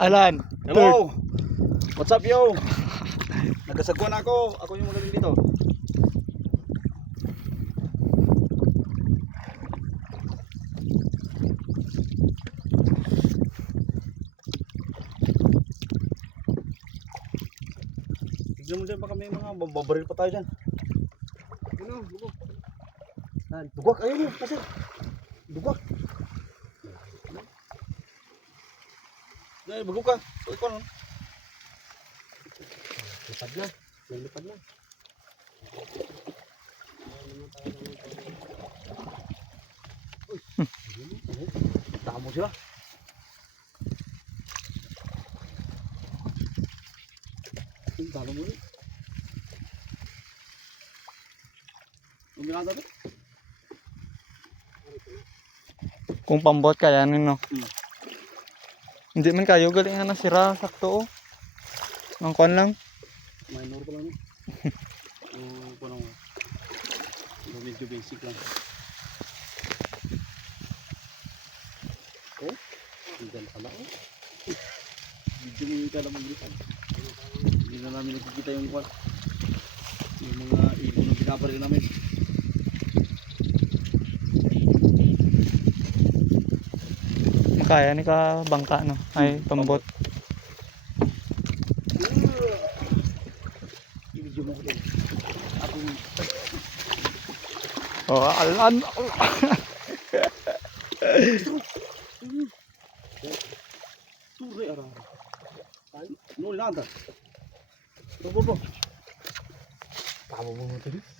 Alan. Hello! What's up yo? Nagasagwan ako. Ako yung magaling dito. Tignan mo dyan baka may mga babaril pa tayo dyan. Ano? Bugok. Bugok? Ayun yun. Kasi. Bugok. Ay, bugok ka. Ikaw ano? Lipad na. May lipad na. Tama sila. Ang talo mo rin. Ang ginagawa Kung pambot kaya no. Hmm. Hindi man kayo galingan na sira sakto oh. Nang kon lang. Minor ko lang no? O, paano mo? Medyo basic lang. Oh, hindi pala oh. Medyo may ka lang maglipan. Hindi na namin nakikita yung kwan. Yung mga ibon na binabaril namin. Makaya ni ka bangka no. Ay pambot. Din. Ako Oh, alan. Tuloy ara. Ay, no bro. Tama mo mo tayo.